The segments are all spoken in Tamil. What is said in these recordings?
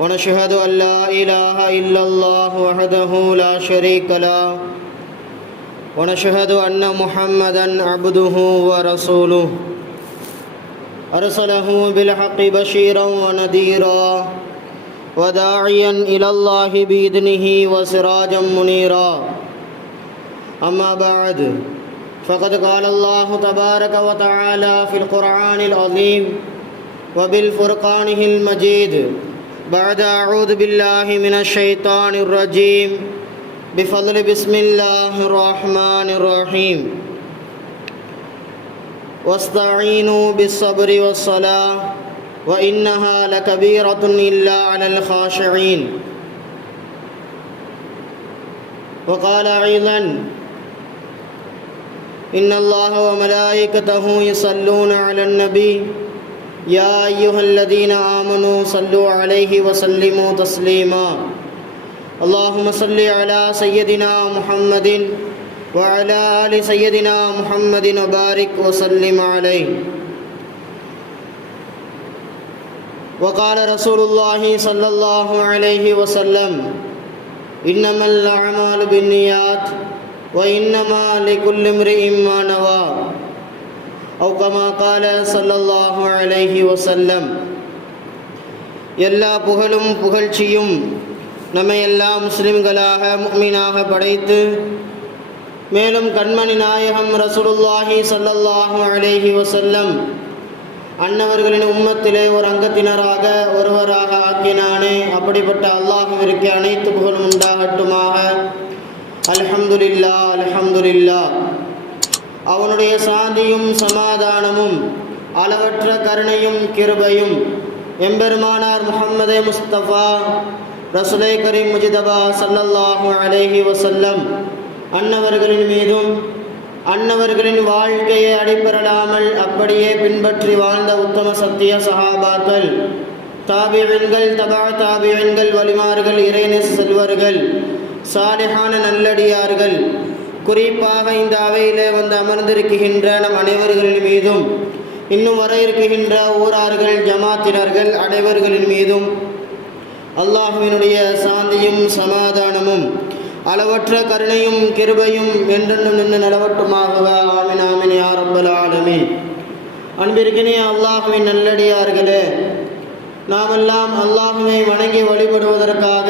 ونشهد أن لا إله إلا الله وحده لا شريك له. ونشهد أن محمدا عبده ورسوله. أرسله بالحق بشيرا ونذيرا وداعيا إلى الله بإذنه وسراجا منيرا. أما بعد فقد قال الله تبارك وتعالى في القرآن العظيم وبالفرقانه المجيد بعد أعوذ بالله من الشيطان الرجيم. بفضل بسم الله الرحمن الرحيم. واستعينوا بالصبر والصلاة وإنها لكبيرة إلا على الخاشعين. وقال أيضا إن الله وملائكته يصلون على النبي يا أيها الذين آمنوا صلوا عليه وسلموا تسليما. اللهم صل على سيدنا محمد وعلى آل سيدنا محمد وبارك وسلم عليه. وقال رسول الله صلى الله عليه وسلم إنما الأعمال بالنيات وإنما لكل امرئ ما نوى. أو كما قال صلى الله عليه وسلم எல்லா புகழும் புகழ்ச்சியும் நம்மை எல்லா முஸ்லிம்களாக முக்மீனாக படைத்து மேலும் கண்மணி நாயகம் ரசூலுல்லாஹி சல்லல்லாஹு அலைஹி வசல்லம் அன்னவர்களின் உம்மத்திலே ஒரு அங்கத்தினராக ஒருவராக ஆக்கினானே அப்படிப்பட்ட அல்லாஹுவிற்கு அனைத்து புகழும் உண்டாகட்டுமாக அல்ஹம்துலில்லா அல்ஹம்துலில்லா அவனுடைய சாந்தியும் சமாதானமும் அளவற்ற கருணையும் கிருபையும் எம்பெருமானார் முஹம்மதே முஸ்தபா ரசுலை கரீம் முஜிதபா சல்லல்லாஹு அலேஹி வசல்லம் அன்னவர்களின் மீதும் அன்னவர்களின் வாழ்க்கையை அடிப்பெறலாமல் அப்படியே பின்பற்றி வாழ்ந்த உத்தம சத்திய சகாபாக்கள் தாபியன்கள் தபா தாபியன்கள் வலிமார்கள் இறைநெஸ் செல்வர்கள் சாலிஹான நல்லடியார்கள் குறிப்பாக இந்த அவையிலே வந்து அமர்ந்திருக்கின்ற நம் அனைவர்களின் மீதும் இன்னும் வர இருக்கின்ற ஊரார்கள் ஜமாத்தினர்கள் அனைவர்களின் மீதும் அல்லாஹுவினுடைய சாந்தியும் சமாதானமும் அளவற்ற கருணையும் கிருபையும் என்றென்றும் நின்று நலவட்டுமாக ஆமின் ஆமின் யார் ஆலமே அன்பிற்கினே அல்லாஹுவின் நல்லடியார்களே நாமெல்லாம் அல்லாஹுவை வணங்கி வழிபடுவதற்காக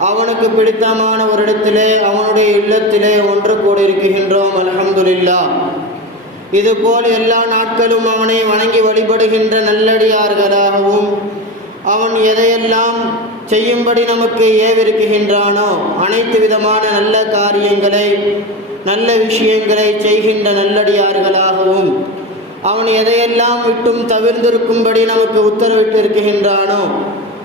அவனுக்கு பிடித்தமான ஒரு இடத்திலே அவனுடைய இல்லத்திலே ஒன்று கூடியிருக்கின்றோம் அலமதுல்லா இதுபோல் எல்லா நாட்களும் அவனை வணங்கி வழிபடுகின்ற நல்லடியார்களாகவும் அவன் எதையெல்லாம் செய்யும்படி நமக்கு ஏவிருக்குகின்றானோ அனைத்து விதமான நல்ல காரியங்களை நல்ல விஷயங்களை செய்கின்ற நல்லடியார்களாகவும் அவன் எதையெல்லாம் விட்டும் தவிர்ந்திருக்கும்படி நமக்கு உத்தரவிட்டிருக்கின்றானோ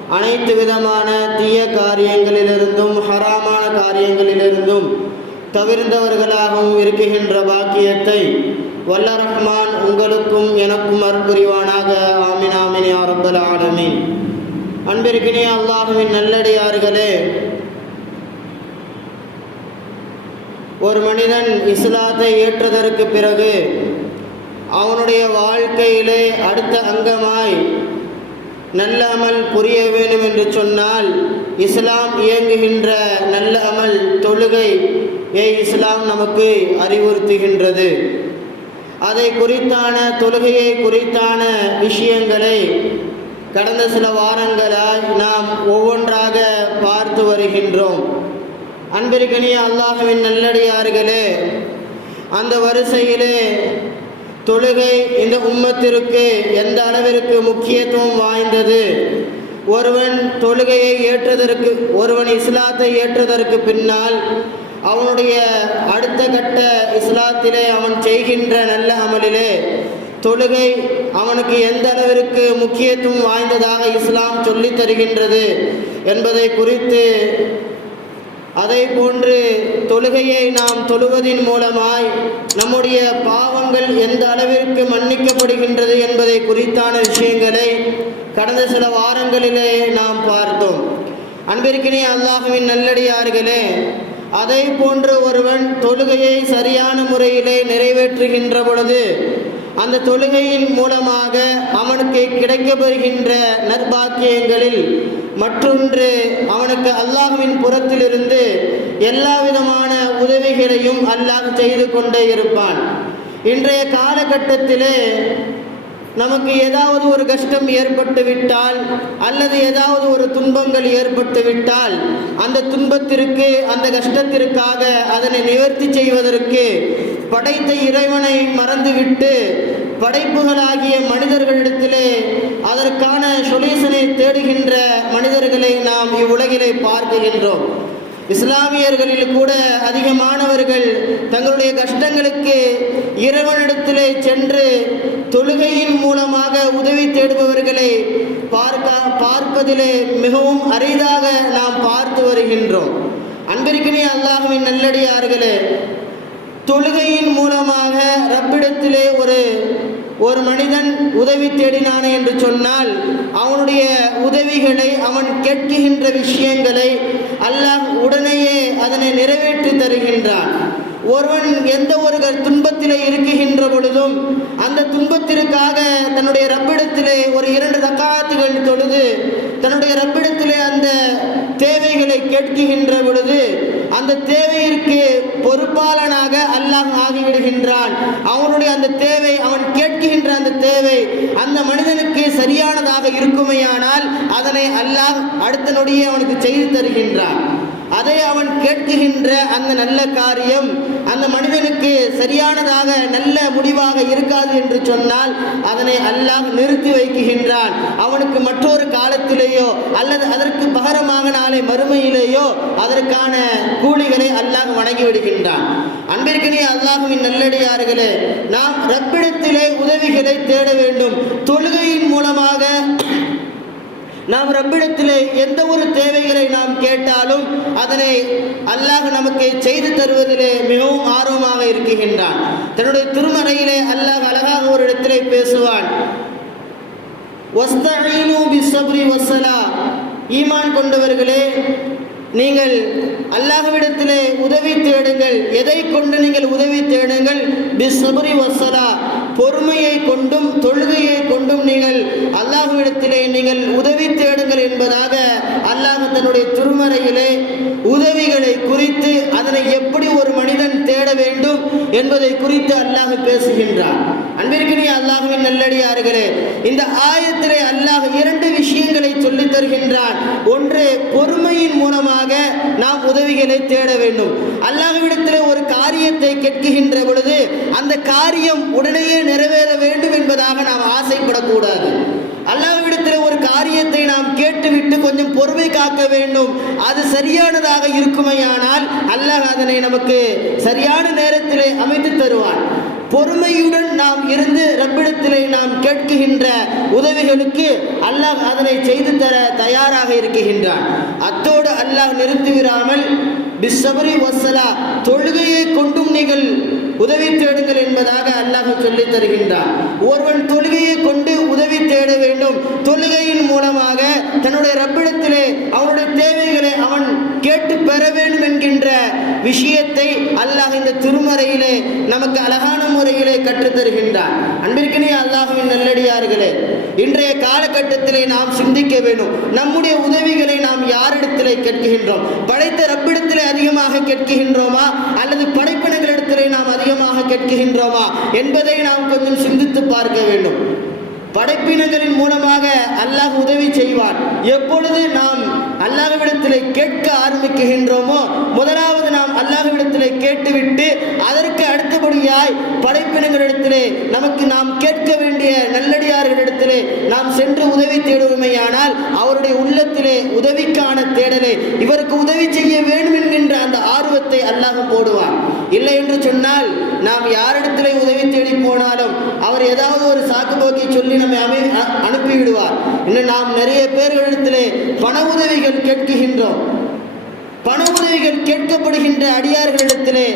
அனைத்து விதமான தீய காரியங்களிலிருந்தும் ஹராமான காரியங்களிலிருந்தும் தவிர்ந்தவர்களாகவும் இருக்குகின்ற பாக்கியத்தை வல்ல ரஹ்மான் உங்களுக்கும் எனக்கும் அற்புரிவானாக ஆமின் ஆமின் யாரப்பல் ஆலமீன். அன்பிற்கினே அல்லாஹுவின் நல்லடியார்களே ஒரு மனிதன் இஸ்லாத்தை ஏற்றதற்கு பிறகு அவனுடைய வாழ்க்கையிலே அடுத்த அங்கமாய் நல்ல அமல் புரிய வேண்டும் என்று சொன்னால் இஸ்லாம் இயங்குகின்ற நல்ல அமல் தொழுகை ஏ இஸ்லாம் நமக்கு அறிவுறுத்துகின்றது. அதை குறித்தான தொழுகையை குறித்தான விஷயங்களை கடந்த சில வாரங்களாய் நாம் ஒவ்வொன்றாக பார்த்து வருகின்றோம். அன்பிற்கனிய அல்லாஹுவின் நல்லடியார்களே அந்த வரிசையிலே தொழுகை இந்த உம்மத்திற்கு எந்த அளவிற்கு முக்கியத்துவம் வாய்ந்தது? ஒருவன் தொழுகையை ஏற்றதற்கு ஒருவன் இஸ்லாத்தை ஏற்றதற்கு பின்னால் அவனுடைய அடுத்த கட்ட இஸ்லாத்திலே அவன் செய்கின்ற நல்ல அமலிலே தொழுகை அவனுக்கு எந்த அளவிற்கு முக்கியத்துவம் வாய்ந்ததாக இஸ்லாம் சொல்லித் தருகின்றது என்பதை குறித்து அதை போன்று தொழுகையை நாம் தொழுவதின் மூலமாய் நம்முடைய பாவங்கள் எந்த அளவிற்கு மன்னிக்கப்படுகின்றது என்பதை குறித்தான விஷயங்களை கடந்த சில வாரங்களிலே நாம் பார்த்தோம். அன்பிற்கினே அல்லாஹுவின் நல்லடியார்களே அதை போன்று ஒருவன் தொழுகையை சரியான முறையிலே நிறைவேற்றுகின்ற பொழுது அந்த தொழுகையின் மூலமாக அவனுக்கு கிடைக்கப்பெறுகின்ற நற்பாக்கியங்களில் மற்றொன்று அவனுக்கு அல்லாஹுவின் புறத்திலிருந்து எல்லா விதமான உதவிகளையும் அல்லாஹ் செய்து கொண்டே இருப்பான். இன்றைய காலகட்டத்திலே நமக்கு ஏதாவது ஒரு கஷ்டம் ஏற்பட்டு விட்டால் அல்லது ஏதாவது ஒரு துன்பங்கள் ஏற்பட்டு விட்டால் அந்த துன்பத்திற்கு அந்த கஷ்டத்திற்காக அதனை நிவர்த்தி செய்வதற்கு படைத்த இறைவனை மறந்துவிட்டு படைப்புகளாகிய மனிதர்களிடத்திலே அதற்கான சொல்யூஷனை தேடுகின்ற மனிதர்களை நாம் இவ்வுலகிலே பார்க்கின்றோம் இஸ்லாமியர்களில் கூட அதிகமானவர்கள் தங்களுடைய கஷ்டங்களுக்கு இறைவனிடத்திலே சென்று தொழுகையின் மூலமாக உதவி தேடுபவர்களை பார்க்க பார்ப்பதிலே மிகவும் அரிதாக நாம் பார்த்து வருகின்றோம். அன்பிற்கினே அல்லாஹுவின் நல்லடியார்களே தொழுகையின் மூலமாக ரப்பிடத்திலே ஒரு ஒரு மனிதன் உதவி தேடினானே என்று சொன்னால் அவனுடைய உதவிகளை அவன் கேட்கின்ற விஷயங்களை அல்லாஹ் உடனேயே அதனை நிறைவேற்றி தருகின்றான். ஒருவன் எந்த ஒரு துன்பத்திலே இருக்குகின்ற பொழுதும் அந்த துன்பத்திற்காக தன்னுடைய ரப்பிடத்திலே ஒரு இரண்டு தக்காத்துகள் தொழுது தன்னுடைய ரப்பிடத்திலே அந்த தேவைகளை கேட்கின்ற பொழுது அந்த தேவையிற்கு பொறுப்பாளனாக அல்லாஹ் ஆகிவிடுகின்றான். அவனுடைய அந்த தேவை அவன் கேட்கின்ற அந்த தேவை அந்த மனிதனுக்கு சரியானதாக இருக்குமையானால் அதனை அல்லாஹ் அடுத்த நொடியே அவனுக்கு செய்து தருகின்றான். அதை அவன் கேட்குகின்ற அந்த நல்ல காரியம் அந்த மனிதனுக்கு சரியானதாக நல்ல முடிவாக இருக்காது என்று சொன்னால் அதனை அல்லாஹ் நிறுத்தி வைக்குகின்றான் அவனுக்கு மற்றொரு காலத்திலேயோ அல்லது அதற்கு பகரமாக நாளை மறுமையிலேயோ அதற்கான கூலிகளை அல்லாஹ் வணங்கி விடுகின்றான். அன்பிற்கினே அல்லாஹுவின் நல்லடியார்களே நாம் ரப்பிடத்திலே உதவிகளை தேட வேண்டும். தொழுகையின் மூலமாக நாம் ரப்பிடத்திலே எந்த ஒரு தேவைகளை நாம் கேட்டாலும் அதனை அல்லாஹ் நமக்கு செய்து தருவதிலே மிகவும் ஆர்வமாக இருக்குகின்றான் தன்னுடைய திருமறையிலே அல்லாஹ் அழகாக ஒரு இடத்திலே பேசுவான். ஈமான் கொண்டவர்களே நீங்கள் அல்லாஹ்விடத்திலே உதவி தேடுங்கள். எதை கொண்டு நீங்கள் உதவி தேடுங்கள்? பிஸ்ஸப்ரி வசலா பொறுமையை கொண்டும் தொழுகையை கொண்டும் நீங்கள் அல்லாஹ்விடத்திலே நீங்கள் உதவி தேடுங்கள் என்பதாக அல்லாஹ் தன்னுடைய திருமறையிலே உதவிகளை குறித்து அதனை எப்படி ஒரு மனிதன் தேட வேண்டும் என்பதை குறித்து அல்லாஹ் பேசுகின்றான். அன்பிற்கினே அல்லாஹுவின் நல்லடியார்களே இந்த ஆயத்திலே அல்லாஹ் இரண்டு விஷயங்களை சொல்லித் தருகின்றான். ஒன்று பொறுமையின் மூலமாக நாம் உதவிகளை தேட வேண்டும். அல்லாஹ்விடத்திலே ஒரு காரியத்தை கேட்கின்ற பொழுது அந்த காரியம் உடனேயே நிறைவேற வேண்டும் என்பதாக நாம் ஆசைப்படக்கூடாது அல்லாஹ்விடத்தில் ஒரு காரியத்தை நாம் விட்டு கொஞ்சம் பொறுமை காக்க வேண்டும். அது சரியானதாக இருக்குமையானால் அல்லாஹ் அதனை நமக்கு சரியான நேரத்திலே அமைத்து தருவான். பொறுமையுடன் நாம் இருந்து ரப்பிடத்திலே நாம் கேட்கின்ற உதவிகளுக்கு அல்லாஹ் அதனை செய்து தர தயாராக இருக்கின்றான். அத்தோடு அல்லாஹ் நிறுத்திவிடாமல் பிசபரி வசலா தொழுகையை கொண்டும் நீங்கள் உதவி தேடுங்கள் என்பதாக அல்லாஹ் சொல்லித் தருகின்றான். ஒருவன் தொழுகையை கொண்டு தேட வேண்டும். தொழுகையின் மூலமாக தன்னுடைய ரப்பிடத்திலே அவனுடைய தேவைகளை அவன் கேட்டு பெற வேண்டும் என்கின்ற விஷயத்தை அல்லாஹ் இந்த திருமறையிலே நமக்கு அழகான முறையிலே கற்றுத் தருகின்றான். அன்பிற்கினே அல்லாஹுவின் நல்லடியார்களே இன்றைய காலகட்டத்திலே நாம் சிந்திக்க வேண்டும் நம்முடைய உதவிகளை நாம் யாரிடத்திலே கேட்கின்றோம்? படைத்த ரப்பிடத்திலே அதிகமாக கேட்கின்றோமா? அல்லது படைப்பினங்களிடத்திலே நாம் அதிகமாக கேட்கின்றோமா? என்பதை நாம் கொஞ்சம் சிந்தித்து பார்க்க வேண்டும். படைப்பினங்களின் மூலமாக அல்லாஹ் உதவி செய்வான். எப்பொழுது நாம் அல்லாஹ்விடத்திலே கேட்க ஆரம்பிக்கின்றோமோ முதலாவது நாம் அல்லாஹ்விடத்திலே கேட்டுவிட்டு அதற்கு அடுத்தபடியாய் படைப்பினங்களிடத்திலே நமக்கு நாம் கேட்க வேண்டிய நல்லடியார்களிடத்திலே நாம் சென்று உதவி தேடுவோமேயானால் அவருடைய உள்ளத்திலே உதவிக்கான தேடலே இவருக்கு உதவி செய்ய வேண்டும் என்கின்ற அந்த ஆர்வத்தை அல்லாஹ் போடுவான். இல்லை என்று சொன்னால் நாம் யாரிடத்திலே உதவி தேடி போனாலும் அவர் ஏதாவது ஒரு சாக்கு போக்கை சொல்லி நம்மை அமை அ- இன்னும் நாம் நிறைய பேர்களிடத்திலே பண உதவிகள் கேட்குகின்றோம். பண உதவிகள் கேட்கப்படுகின்ற அடியார்களிடத்திலே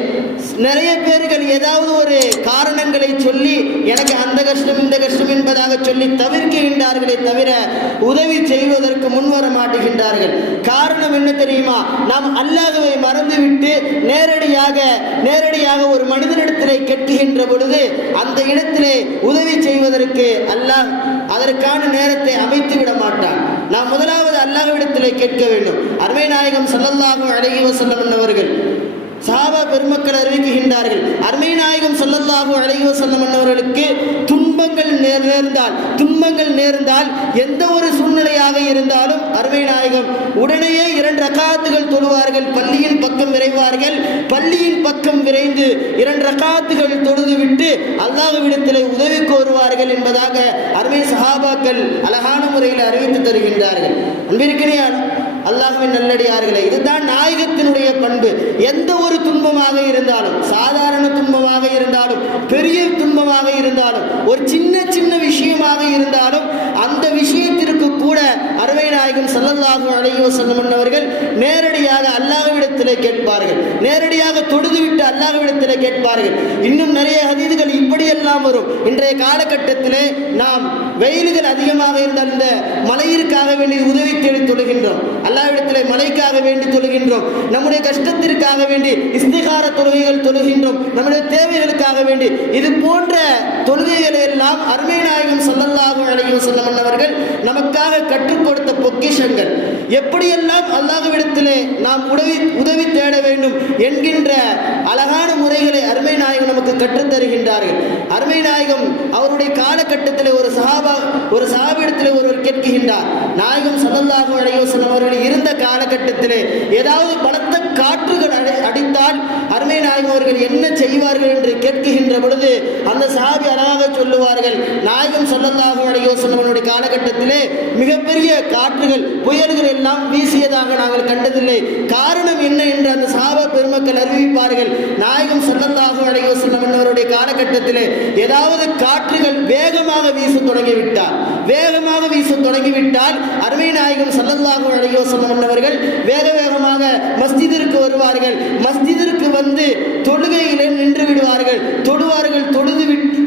நிறைய பேர்கள் ஏதாவது ஒரு காரணங்களை சொல்லி எனக்கு அந்த கஷ்டம் இந்த கஷ்டம் என்பதாக சொல்லி தவிர்க்கின்றார்களே தவிர உதவி செய்வதற்கு முன்வர மாட்டுகின்றார்கள். காரணம் என்ன தெரியுமா? நாம் அல்லாதவை மறந்துவிட்டு நேரடியாக நேரடியாக ஒரு மனிதனிடத்திலே கேட்கின்ற பொழுது அந்த இடத்திலே உதவி செய்வதற்கு அல்லாஹ் அதற்கான நேரத்தை அமைத்து விட மாட்டான். நாம் முதலாவது அல்லாஹ்விடத்திலே கேட்க வேண்டும். அருமை நாயகம் சல்லல்லாஹு அழகி வசல்லம் அவர்கள் சாபா பெருமக்கள் அறிவிக்கின்றார்கள் அருமை நாயகம் ஸல்லல்லாஹு அலைஹி சொன்னவர்களுக்கு துன்பங்கள் நேர் நேர்ந்தால் துன்பங்கள் நேர்ந்தால் எந்த ஒரு சூழ்நிலையாக இருந்தாலும் அருமை நாயகம் உடனேயே இரண்டு ரக்காத்துகள் தொழுவார்கள். பள்ளியின் பக்கம் விரைவார்கள். பள்ளியின் பக்கம் விரைந்து இரண்டு ரக்காத்துகள் தொழுதுவிட்டு அல்லாஹ்விடத்திலே உதவி கோருவார்கள் என்பதாக அருமை சஹாபாக்கள் அழகான முறையில் அறிவித்து தருகின்றார்கள். அன்பிற்கினிய அல்லாஹ்வின் நல்லடியார்களே இதுதான் நாயகத்தினுடைய பண்பு. எந்த ஒரு துன்பமாக இருந்தாலும் சாதாரண துன்பமாக இருந்தாலும் பெரிய துன்பமாக இருந்தாலும் ஒரு சின்ன சின்ன விஷயமாக இருந்தாலும் அந்த விஷயத்திற்கு கூட அருமை நாயகம் ஸல்லல்லாஹு அலைஹி வஸல்லம் அவர்கள் நேரடியாக அல்லாஹ்விடத்திலே கேட்பார்கள். நேரடியாக தொழுதுவிட்டு அல்லாஹ்விடத்திலே கேட்பார்கள். இன்னும் நிறைய ஹதீதுகள் இப்படியெல்லாம் வரும். இன்றைய காலகட்டத்திலே நாம் வெயில்கள் அதிகமாக இருந்தால் இந்த மழையிற்காக வேண்டி உதவி தேடி தொழுகின்றோம். அல்லாவிடத்திலே மழைக்காக வேண்டி தொழுகின்றோம். நம்முடைய கஷ்டத்திற்காக வேண்டி இஸ்திகார தொழுகைகள் தொழுகின்றோம். நம்முடைய தேவைகளுக்காக வேண்டி. இது போன்ற தொழுகைகளை எல்லாம் அருமை நாயகம் ஸல்லல்லாஹு அலைஹி வஸல்லம் அவர்கள் நமக்காக கற்றுக் கொடுத்த பொக்கிஷங்கள். எப்படியெல்லாம் அல்லாஹ்விடத்திலே நாம் உதவி உதவி தேட வேண்டும் என்கின்ற அழகான முறைகளை அருமை நாயகம் நமக்கு கற்றுத்தருகின்றார்கள் அருமை நாயகம் அவருடைய காலகட்டத்திலே ஒரு சஹாபா ஒரு சஹாபிடத்திலே ஒருவர் கேட்கின்றார். நாயகம் ஸல்லல்லாஹு அலைஹி அவர்கள் இருந்த காலகட்டத்திலே ஏதாவது பலத்த காற்றுகள் அடி- அடித்தால் அருமை நாயகம் அவர்கள் என்ன செய்வார்கள் என்று கேட்கின்ற பொழுது அந்த சாபி அழகாக சொல்லுவார்கள். நாயகம் ஸல்லல்லாஹு அலைஹி காலகட்டத்திலே மிகப்பெரிய காற்றுகள் புயல்கள் எல்லாம் வீசியதாக நாங்கள் கண்டதில்லை. காரணம் என்ன என்று அந்த சாப பெருமக்கள் அறிவிப்பார்கள். நாயகம் ஸல்லல்லாஹு அலைஹி வஸல்லம் அவருடைய காலகட்டத்திலே ஏதாவது காற்றுகள் வேகமாக வீச தொடங்கிவிட்டார். வேகமாக வீச தொடங்கிவிட்டால் அருமை நாயகம் ஸல்லல்லாஹு அலைஹி வஸல்லம் அவர்கள் வேக வேகமாக மஸ்ஜிதிற்கு வருவார்கள். மஸ்ஜிதிற்கு வந்து தொழுகையிலே நின்று விடுவார்கள். தொழுவார்கள் தொழுது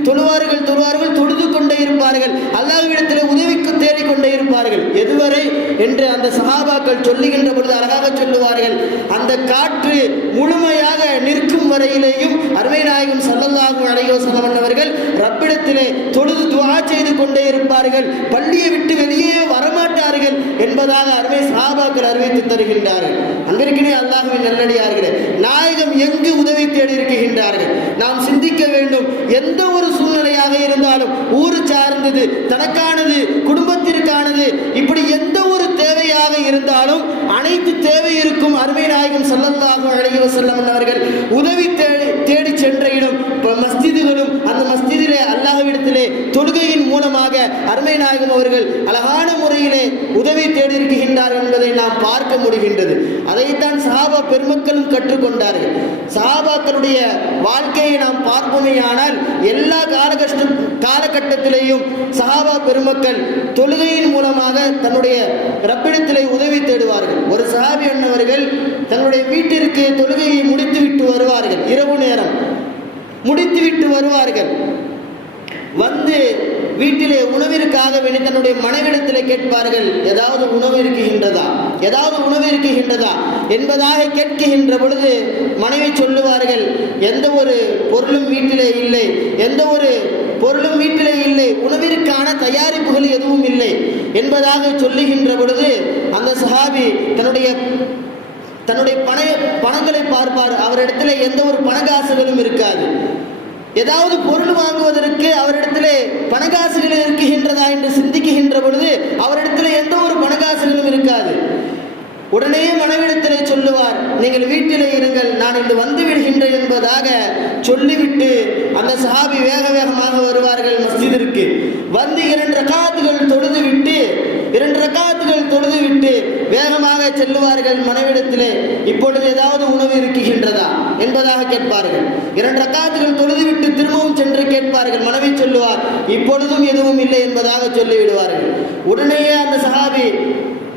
தொழுவார்கள் தொழுவார்கள் தொழுது கொண்டே இருப்பார்கள். அல்லாஹ்விடத்தில் உதவிக்கு தேடிக்கொண்டே இருப்பார்கள். எதுவரை? என்று அந்த சகாபாக்கள் சொல்லுகின்ற பொழுது அழகாக சொல்லுவார்கள். அந்த காற்று முழு வரையிலேயும் அருமை நாயகம் ஸல்லல்லாஹு அலைஹி வஸல்லம் அவர்கள் ரப்பிடத்திலே தொழுது துவா செய்து கொண்டே இருப்பார்கள். பள்ளியை விட்டு வெளியே வரமாட்டார்கள் என்பதாக அருமை சாபாக்கள் அறிவித்து தருகின்றார்கள். அன்பிற்கினே அல்லாஹ்வின் நல்லடியார்களே நாயகம் எங்கு உதவி தேடி இருக்கின்றார்கள்? நாம் சிந்திக்க வேண்டும் எந்த ஒரு சூழ்நிலையாக இருந்தாலும் ஊரு சார்ந்தது தனக்கானது குடும்பத்திற்கானது இப்படி எந்த தேவையாக இருந்தாலும் அனைத்து தேவை இருக்கும் அருமை நாயகம் ஸல்லல்லாஹு அலைஹி வஸல்லம் அவர்கள் உதவி தேடி தேடி சென்ற இடம் மஸ்திதுகளும் மஸ்ஜிதுகளும் அந்த மஸ்ஜிதிலே அல்லாஹ்விடத்திலே தொழுகையின் மூலமாக அருமை நாயகம் அவர்கள் அழகான முறையிலே உதவி தேடியிருக்கின்றார் என்பதை நாம் பார்க்க முடிகின்றது. அதைத்தான் சாபா பெருமக்களும் கற்றுக்கொண்டார்கள். சாபாக்களுடைய வாழ்க்கையை நாம் பார்ப்போமேயானால் எல்லா காலகஷ்டம் காலகட்டத்திலேயும் சஹாபா பெருமக்கள் தொழுகையின் மூலமாக தன்னுடைய ரப்பிடத்திலே உதவி தேடுவார்கள். ஒரு சஹாபி அண்ணவர்கள் தன்னுடைய வீட்டிற்கு தொழுகையை முடித்துவிட்டு வருவார்கள் இரவு நேரம். முடித்துவிட்டு வருவார்கள். வந்து வீட்டிலே உணவிற்காக வேண்டி தன்னுடைய மனைவிடத்தில் கேட்பார்கள் ஏதாவது உணவு இருக்குகின்றதா ஏதாவது உணவு இருக்குகின்றதா என்பதாக கேட்கின்ற பொழுது மனைவி சொல்லுவார்கள் எந்த ஒரு பொருளும் வீட்டிலே இல்லை எந்த ஒரு பொருளும் வீட்டிலே இல்லை உணவிற்கான தயாரிப்புகள் எதுவும் இல்லை என்பதாக சொல்லுகின்ற பொழுது அந்த சஹாபி தன்னுடைய தன்னுடைய பண பணங்களை பார்ப்பார். அவரிடத்தில் எந்த ஒரு பணகாசுகளும் இருக்காது. ஏதாவது பொருள் வாங்குவதற்கு அவரிடத்திலே பணகாசுகள் இருக்குகின்றதா என்று சிந்திக்குகின்ற பொழுது அவரிடத்தில் எந்த ஒரு பணகாசுகளும் இருக்காது. உடனே மனைவிடத்திலே சொல்லுவார் நீங்கள் வீட்டிலே இருங்கள் நான் இன்று வந்து விடுகின்றேன் என்பதாக சொல்லிவிட்டு அந்த சஹாபி வேக வேகமாக வருவார்கள் மஸ்ஜிதிற்கு. வந்து இரண்டு ரகாத்துகள் ரக்காத்துகள் தொழுதுவிட்டு வேகமாக செல்லுவார்கள் மனைவிடத்திலே இப்பொழுது ஏதாவது உணவு இருக்குகின்றதா என்பதாக கேட்பார்கள். இரண்டு ரக்காத்துகள் தொழுதுவிட்டு திரும்பவும் சென்று கேட்பார்கள். மனைவி சொல்லுவார் இப்பொழுதும் எதுவும் இல்லை என்பதாக சொல்லிவிடுவார்கள். உடனேயே அந்த சஹாபி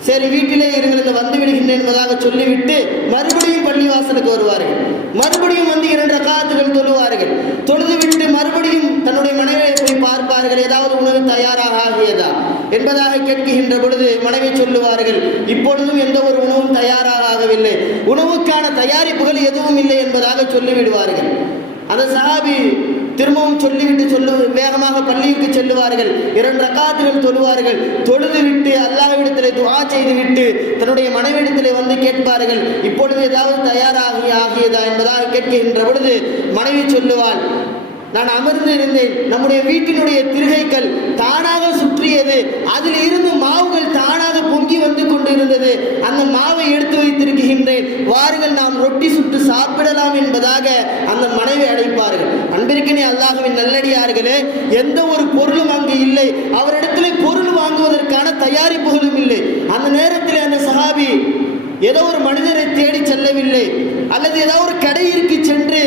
சரி வீட்டிலே இருந்து வந்து விடுகின்றேன் என்பதாக சொல்லிவிட்டு மறுபடியும் பள்ளிவாசலுக்கு வருவார்கள். மறுபடியும் வந்து இரண்டு ரக்காத்துகள் தொழுவார்கள். தொழுதுவிட்டு மறுபடியும் தன்னுடைய மனைவியை போய் பார்ப்பார்கள் ஏதாவது உணவு தயாராக ஆகியதா? என்பதாக கேட்கின்ற பொழுது மனைவி சொல்லுவார்கள் இப்பொழுதும் எந்த ஒரு உணவும் தயாராகவில்லை. உணவுக்கான தயாரிப்புகள் எதுவும் இல்லை என்பதாக சொல்லிவிடுவார்கள். அந்த சஹாபி திரும்பவும் சொல்லிவிட்டு சொல்லு வேகமாக பள்ளிக்கு செல்லுவார்கள். இரண்டு ரக்காத்துகள் தொழுவார்கள். தொழுது விட்டு அல்லாஹ்விடத்தில் துவா செய்து விட்டு தன்னுடைய மனைவிடத்தில் வந்து கேட்பார்கள் இப்பொழுது ஏதாவது தயாராகி ஆகியதா? என்பதாக கேட்கின்ற பொழுது மனைவி சொல்லுவாள் நான் அமர்ந்து இருந்தேன். நம்முடைய வீட்டினுடைய திருகைகள் தானாக சுற்றியது. அதில் இருந்து மாவுகள் தானாக பொங்கி வந்து கொண்டிருந்தது. அந்த மாவை எடுத்து வைத்திருக்கின்றேன். வாருங்கள் நாம் ரொட்டி சுட்டு சாப்பிடலாம் என்பதாக அந்த மனைவி அழைப்பார்கள். அன்பிற்கினே அல்லாஹவின் நல்லடியார்களே எந்த ஒரு பொருளும் அங்கு இல்லை. அவரிடத்திலே பொருள் வாங்குவதற்கான தயாரிப்புகளும் இல்லை. அந்த நேரத்தில் அந்த சஹாபி ஏதோ ஒரு மனிதரை தேடி செல்லவில்லை. அல்லது ஏதோ ஒரு கடையிற்கு சென்று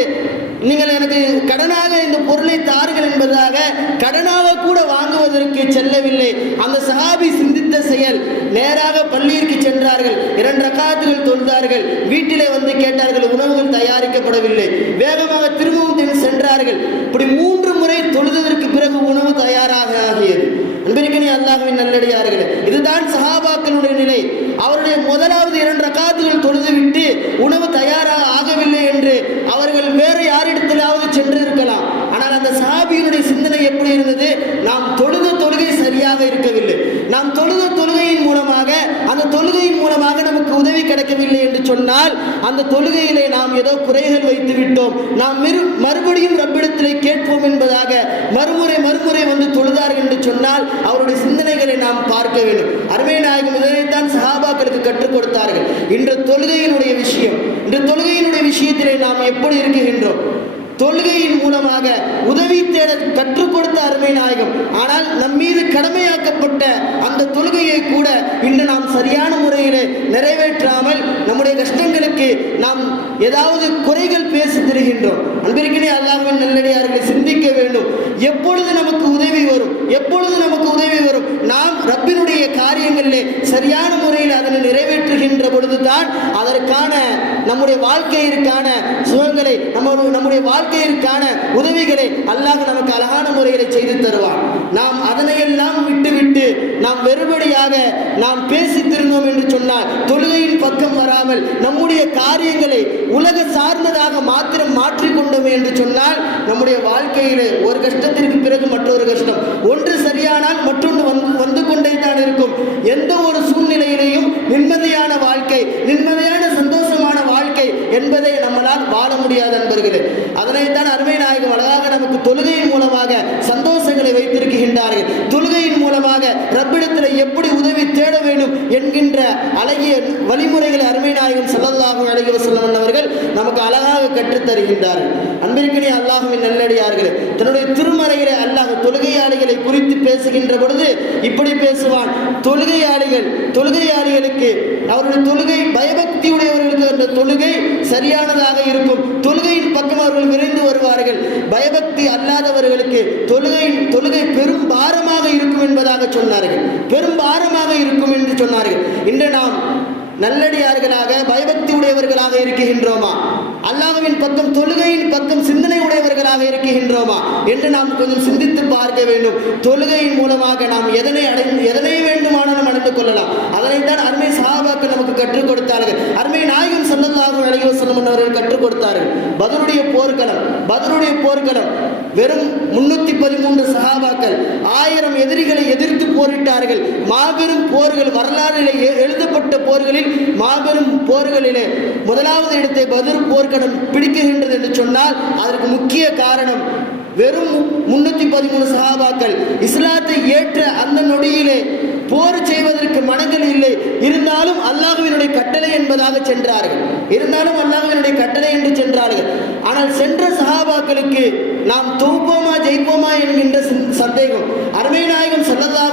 நீங்கள் எனக்கு கடனாக இந்த பொருளை தாருங்கள் என்பதாக கடனாக கூட வாங்குவதற்கு செல்லவில்லை. அந்த சஹாபி சிந்தித்த செயல் நேராக பள்ளியிற்கு சென்றார்கள். இரண்டு ரக்காத்துகள் தொழுதார்கள். வீட்டிலே வந்து கேட்டார்கள் உணவுகள் தயாரிக்கப்படவில்லை. வேகமாக திரும்பவும் சென்றார்கள். இப்படி மூன்று முறை தொழுததற்கு பிறகு உணவு தயாராக ஆகியது. அன்பிற்கனே அல்லாஹுவின் நல்லடியார்களே இதுதான் சஹாபாக்களுடைய நிலை. அவருடைய முதலாவது இரண்டு ரக்காத்துகள் தொழுது உணவு தயாராக ஆகவில்லை என்று அவர்கள் வேறு யாரிடத்திலாவது சென்று இருக்கலாம் ஆனால் அந்த சஹாபியினுடைய சிந்தனை எப்படி இருந்தது நாம் தொழுத தொழுகை சரியாக இருக்கவில்லை நாம் தொழுத தொழுகையின் மூலமாக அந்த தொழுகையின் மூலமாக நமக்கு உதவி கிடைக்கவில்லை என்று சொன்னால் அந்த தொழுகையிலே நாம் ஏதோ குறைகள் வைத்து விட்டோம். நாம் மிரு மறுபடியும் ரப்பிடத்திலே கேட்போம் என்பதாக மறுமுறை மறுமுறை வந்து தொழுதார்கள் என்று சொன்னால் அவருடைய சிந்தனைகளை நாம் பார்க்க வேண்டும். அருமை நாயகம் இதனைத்தான் சஹாபாக்களுக்கு கற்றுக் கொடுத்தார்கள். இன்று தொழுகையினுடைய விஷயம் இன்று தொழுகையினுடைய விஷயத்திலே நாம் எப்படி இருக்குகின்றோம் தொழுகையின் மூலமாக உதவி தேட கற்றுக் கொடுத்த அருமை நாயகம். ஆனால் நம் மீது கடமையாக்கப்பட்ட அந்த தொழுகையை கூட இன்று நாம் சரியான முறையில் நிறைவேற்றாமல் நம்முடைய கஷ்டங்களுக்கு நாம் ஏதாவது குறைகள் பேசி தருகின்றோம். அன்பிற்கினே அல்லாமல் நல்லடியார்களை சிந்திக்க வேண்டும். எப்பொழுது நமக்கு உதவி வரும்? எப்பொழுது நமக்கு உதவி வரும்? நாம் ரப்பினுடைய காரியங்களிலே சரியான முறையில் அதனை நிறைவேற்றுகின்ற பொழுதுதான் அதற்கான நம்முடைய வாழ்க்கையிற்கான சுகங்களை நம்ம நம்முடைய வாழ்க்கையிற்கான உதவிகளை அல்லாஹ் நமக்கு அழகான முறைகளை செய்து தருவான். நாம் அதனையெல்லாம் விட்டுவிட்டு நாம் வெறுபடியாக நாம் பேசித்திருந்தோம் என்று சொன்னால் தொழுகையின் பக்கம் வராமல் நம்முடைய காரியங்களை உலக சார்ந்ததாக மாத்திரம் மாற்றிக்கொண்டோம் என்று சொன்னால் நம்முடைய வாழ்க்கையிலே ஒரு கஷ்டத்திற்கு பிறகு மற்றொரு கஷ்டம் ஒன்று சரியானால் மற்றொன்று வந்து வந்து கொண்டே தான் இருக்கும் எந்த ஒரு சூழ்நிலையிலேயும் நிம்மதியான வாழ்க்கை நிம்மதியான சந்தோஷமான வாழ்க்கை என்பதை நம்மளால் வாழ முடியாது நண்பர்களே அதனைத்தான் அருமை நாயகம் அழகாக நமக்கு தொழுகையின் மூலமாக சந்தோஷங்களை வைத்திருக்கின்றார்கள். தொழுகையின் மூலமாக ரப்பிடத்தில் எப்படி உதவி தேட வேண்டும் என்கின்ற அழகிய வழிமுறைகளை அருமை நாயகம் ஸல்லல்லாஹு அலைஹி வஸல்லம் அவர்கள் நமக்கு அழகாக கற்றுத்தருகின்றார்கள் அன்பிற்கினே அல்லாஹுவின் நல்லடியார்கள் தன்னுடைய திருமறையிலே அல்லாஹ் தொழுகையாளிகளை குறித்து பேசுகின்ற பொழுது இப்படி பேசுவான். தொழுகையாளிகள் தொழுகையாளிகளுக்கு அவருடைய தொழுகை பயபக்தியுடையவர்களுக்கு அந்த தொழுகை சரியானதாக இருக்கும். தொழுகையின் பக்கம் அவர்கள் விரைந்து வருவார்கள். பயபக்தி அல்லாதவர்களுக்கு தொழுகையின் தொழுகை பெரும் பாரமாக இருக்கும் என்பதாக சொன்னார்கள். பெரும் பாரமாக இருக்கும் என்று சொன்னார்கள். இன்று நாம் நல்லடியார்களாக பயபக்தி உடையவர்களாக இருக்கின்றோமா? அல்லாஹ்வின் பக்கம் தொழுகையின் பக்கம் சிந்தனை உடையவர்களாக இருக்கின்றோமா? என்று நாம் கொஞ்சம் சிந்தித்து பார்க்க வேண்டும். தொழுகையின் மூலமாக நாம் எதனை அடைந்து எதனை வேண்டும் மாணவன் அடைந்து கொள்ளலாம். அதனைத்தான் அருமை சஹாபாக்கள் நமக்கு கற்றுக் கொடுத்தார்கள். அருமை நாயகம் ஸல்லல்லாஹு அலைஹி வஸல்லம் அவர்கள் கற்றுக் கொடுத்தார்கள். பதருடைய போர்க்களம் பதருடைய போர்க்களம். வெறும் முன்னூத்தி பதிமூன்று சகாபாக்கள் ஆயிரம் எதிரிகளை எதிர்த்து போரிட்டார்கள். மாபெரும் போர்கள் வரலாறிலே எழுதப்பட்ட போர்களில் மாபெரும் போர்களிலே முதலாவது இடத்தை பதில் போர்க்களம் பிடிக்குகின்றது என்று சொன்னால் அதற்கு முக்கிய காரணம் வெறும் முன்னூத்தி பதிமூணு சகாபாக்கள் இஸ்லாத்தை ஏற்ற அந்த நொடியிலே போர் செய்வதற்கு மனங்கள் இல்லை. இருந்தாலும் அல்லாஹுவினுடைய கட்டளை என்பதாக சென்றார்கள். இருந்தாலும் அல்லாஹுவினுடைய கட்டளை என்று சென்றார்கள். ஆனால் சென்ற சகாபாக்களுக்கு நாம் தோப்போமா ஜெயிப்போமா என்கின்ற சந்தேகம். அருமை நாயகம் ஸல்லல்லாஹு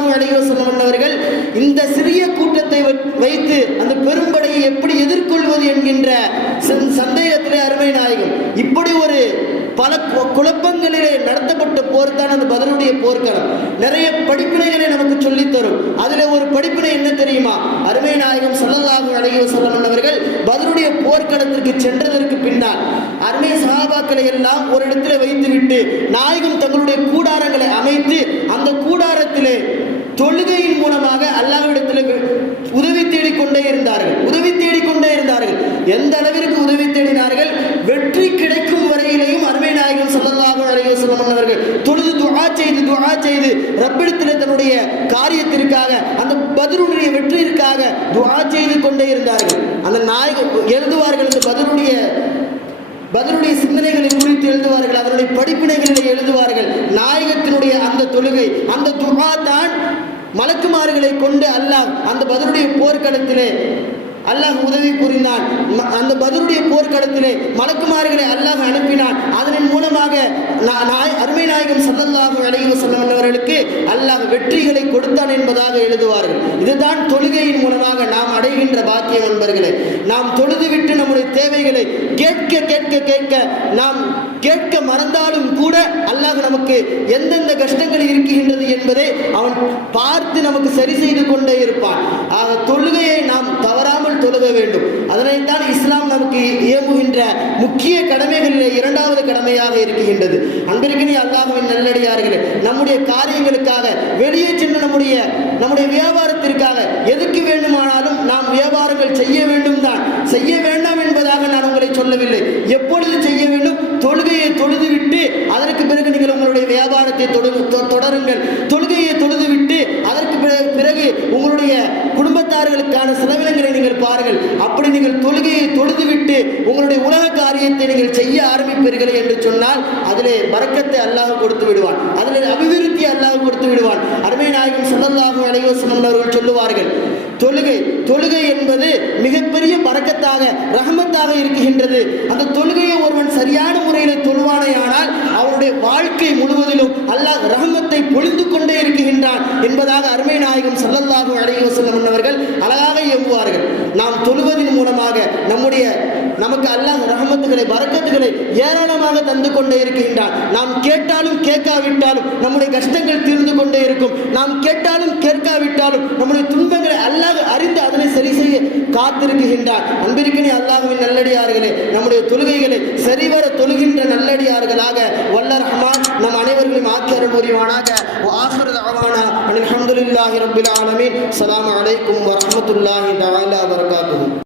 அவர்கள் இந்த சிறிய கூட்டத்தை வை- வைத்து அந்த பெரும்படையை எப்படி எதிர்கொள்வது என்கின்ற சந்தேகத்திலே அருமை நாயகம். இப்படி ஒரு பல குழப்பங்களிலே நடத்தப்பட்ட போர் தான் அந்த பதிலுடைய போர்க்களம். நிறைய படிப்பினைகளை நமக்கு தரும் அதுல ஒரு படிப்பினை என்ன தெரியுமா? அருமை நாயகம் சொல்லலாக அலைஹி வஸல்லம் அவர்கள் பதிலுடைய போர்க்களத்திற்கு சென்றதற்கு பின்னால் அருமை சகாபாக்களை எல்லாம் ஒரு இடத்துல வைத்துவிட்டு நாயகம் தங்களுடைய கூடாரங்களை அமைத்து அந்த கூடாரத்திலே தொழுகையின் மூலமாக அல்லாவிடத்தில் உதவி தேடிக்கொண்டே இருந்தார்கள். உதவி தேடிக்கொண்டே இருந்தார்கள். எந்த அளவிற்கு உதவி தேடினார்கள்? வெற்றி கிடைக்கும் வரையிலேயும் அருமை நாயகம் சொல்லலாக அழகிய சொல்லமன்னவர்கள் தொழுது துஆ செய்து துஆ செய்து ரப்பிடத்தில் தன்னுடைய காரியத்திற்காக அந்த பதிலுடைய வெற்றியிற்காக துவா செய்து கொண்டே இருந்தார்கள். அந்த நாயகம் எழுதுவார்கள் அந்த பதிலுடைய பதிலுடைய சிந்தனைகளை குறித்து எழுதுவார்கள் அதனுடைய படிப்பினைகளை எழுதுவார்கள். நாயகத்தினுடைய அந்த தொழுகை அந்த துஆ தான் மலக்குமார்களை கொண்டு அல்லாம் அந்த பதிலுடைய போர்க்களத்திலே அல்லாஹ் உதவி புரிந்தான் அந்த பதிலுடைய போர்க்களத்திலே மலக்குமார்களை அல்லாஹ் அனுப்பினான். அதன் மூலமாக அருமை நாயகம் ஸல்லல்லாஹு அலைஹி வஸல்லம் அல்லாஹ் வெற்றிகளை கொடுத்தான் என்பதாக எழுதுவார்கள். இதுதான் தொழுகையின் மூலமாக நாம் அடைகின்ற பாக்கியம் நண்பர்களே நாம் தொழுதுவிட்டு நம்முடைய தேவைகளை கேட்க கேட்க கேட்க நாம் கேட்க மறந்தாலும் கூட அல்லாஹ் நமக்கு எந்தெந்த கஷ்டங்கள் இருக்கின்றது என்பதை அவன் பார்த்து நமக்கு சரி செய்து கொண்டே இருப்பான். ஆக தொழுகையை நாம் தவறாமல் தொழுக வேண்டும். அதனைத்தான் இஸ்லாம் நமக்கு ஏவுகின்ற முக்கிய கடமைகளிலே இரண்டாவது கடமையாக இருக்கின்றது. அன்பிற்கினே அல்லாஹுவின் நல்லடியார்களே நம்முடைய காரியங்களுக்காக வெளியே சென்று நம்முடைய நம்முடைய வியாபாரத்திற்காக எதுக்கு வேண்டுமானாலும் நாம் வியாபாரங்கள் செய்ய வேண்டும் தான் செய்ய வேண்டாம் என்பதாக நான் உங்களை சொல்லவில்லை. எப்பொழுது செய்ய வேண்டும்? தொழுகையை தொழுதுவிட்டு அதற்கு பிறகு நீங்கள் உங்களுடைய வியாபாரத்தை தொ- தொடருங்கள். தொழுகையை தொழுதுவிட்டு அதற்கு பிறகு பிறகு உங்களுடைய குடும்பத்தார்களுக்கான செலவினங்களை நீங்கள் பாருங்கள். அப்படி நீங்கள் தொழுகையை தொழுதுவிட்டு உங்களுடைய உலக காரியத்தை நீங்கள் செய்ய ஆரம்பிப்பீர்கள் என்று சொன்னால் அதிலே பறக்கத்தை அல்லாஹ் கொடுத்து விடுவான். அதில் அபிவிருத்தி அல்லாஹ் கொடுத்து விடுவான். அருமை நாயகம் ஸல்லல்லாஹு அலைஹி அவர்கள் சொல்லுவார்கள் தொழுகை தொழுகை என்பது மிகப்பெரிய பறக்கத்தாக ரஹமத்தாக இருக்கின்றது. அந்த தொழுகை ஒருவன் சரியான முறையில் தொழுவானேயானால் அவனுடைய வாழ்க்கை முழுவதிலும் அல்லாஹ் ரஹமத்தை பொழிந்து கொண்டே இருக்கின்றான் என்பதாக அருமை நாயகம் ஸல்லல்லாஹு அலைஹி வஸல்லம் அவர்கள் அழகாக எம்புவார்கள் நாம் தொழுவதன் மூலமாக நம்முடைய நமக்கு அல்லாஹ் ரஹமத்துகளை வரக்கத்துகளை ஏராளமாக தந்து கொண்டே இருக்கின்றான் நாம் கேட்டாலும் கேட்காவிட்டாலும் நம்முடைய கஷ்டங்கள் தீர்ந்து கொண்டே இருக்கும். நாம் கேட்டாலும் கேட்காவிட்டாலும் நம்முடைய துன்பங்களை அல்லாஹ் அறிந்து அதனை சரி செய்ய காத்திருக்கின்றான் அன்பிற்கினே அல்லாஹுவின் நல்லடியார்களே நம்முடைய தொழுகைகளை சரிவர தொழுகின்ற நல்லடியார்களாக வல்ல ரஹ்மான் நம் அனைவர்களையும் ஆக்கியருள் புரிவானாக. அலமதுல்லாஹி தஅவானா அல்ஹம்துலில்லாஹி ரப்பில் ஆலமீன். அஸ்ஸலாமு அலைக்கும் வரஹ்மத்துல்லாஹி